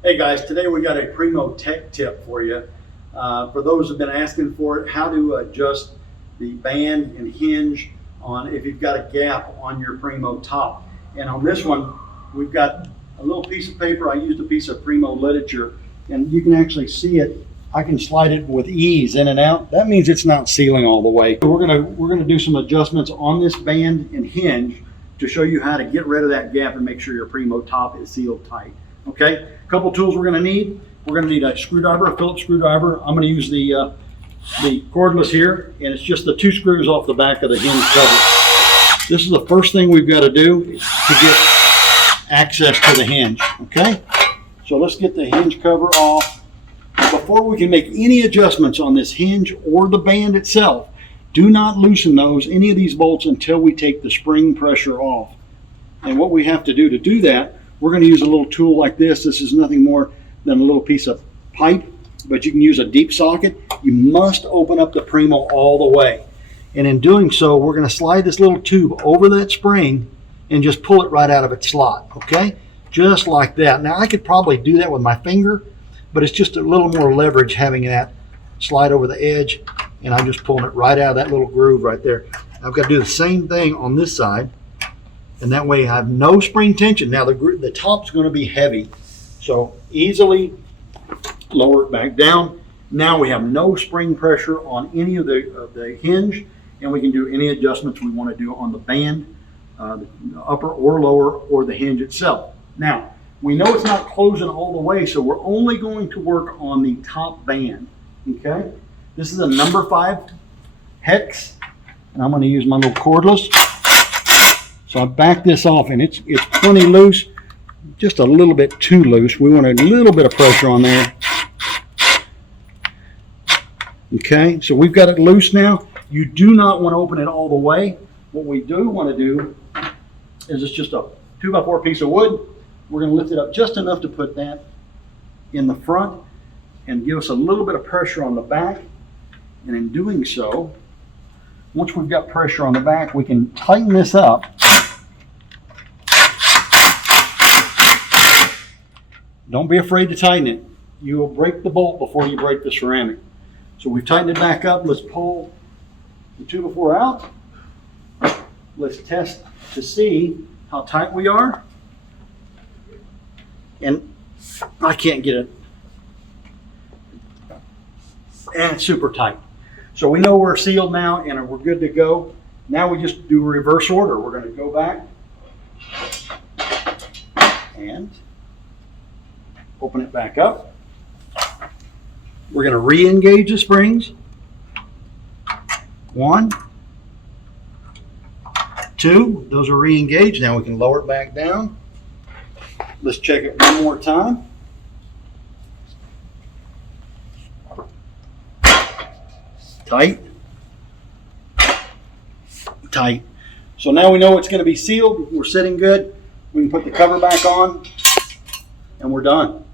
Hey guys, today we got a Primo tech tip for you. For those who've been asking for it, how to adjust the band and hinge on if you've got a gap on your Primo top. And on this one, we've got a little piece of paper. I used a piece of Primo literature, and you can actually see it. I can slide it with ease in and out. That means it's not sealing all the way. So we're gonna do some adjustments on this band and hinge to show you how to get rid of that gap and make sure your Primo top is sealed tight. Okay, a couple tools we're going to need. We're going to need a screwdriver, a Phillips screwdriver. I'm going to use the cordless here, and it's just the 2 screws off the back of the hinge cover. This is the first thing we've got to do to get access to the hinge. Okay, so let's get the hinge cover off. Before we can make any adjustments on this hinge or the band itself, do not loosen any of these bolts until we take the spring pressure off. And what we have to do that, we're going to use a little tool like this. This is nothing more than a little piece of pipe, but you can use a deep socket. You must open up the Primo all the way. And in doing so, we're going to slide this little tube over that spring and just pull it right out of its slot, okay? Just like that. Now, I could probably do that with my finger, but it's just a little more leverage having that slide over the edge, and I'm just pulling it right out of that little groove right there. I've got to do the same thing on this side. And that way I have no spring tension. Now the top's going to be heavy, so easily lower it back down. Now we have no spring pressure on any of the hinge, and we can do any adjustments we want to do on the band, the upper or lower, or the hinge itself. Now we know it's not closing all the way, so we're only going to work on the top band. Okay, this is a number 5 hex, and I'm going to use my little cordless. So I back this off, and it's plenty loose, just a little bit too loose. We want a little bit of pressure on there. Okay, so we've got it loose now. You do not want to open it all the way. What we do want to do is it's just a 2x4 piece of wood. We're going to lift it up just enough to put that in the front and give us a little bit of pressure on the back. And in doing so, once we've got pressure on the back, we can tighten this up. Don't be afraid to tighten it. You will break the bolt before you break the ceramic. So we've tightened it back up. Let's pull the 2x4 out. Let's test to see how tight we are. And I can't get it. And it's super tight. So we know we're sealed now and we're good to go. Now we just do reverse order. We're going to go back and open it back up. We're going to re-engage the springs. 1, 2, those are re-engaged. Now we can lower it back down. Let's check it one more time. Tight. Tight. So now we know it's going to be sealed. We're sitting good. We can put the cover back on and we're done.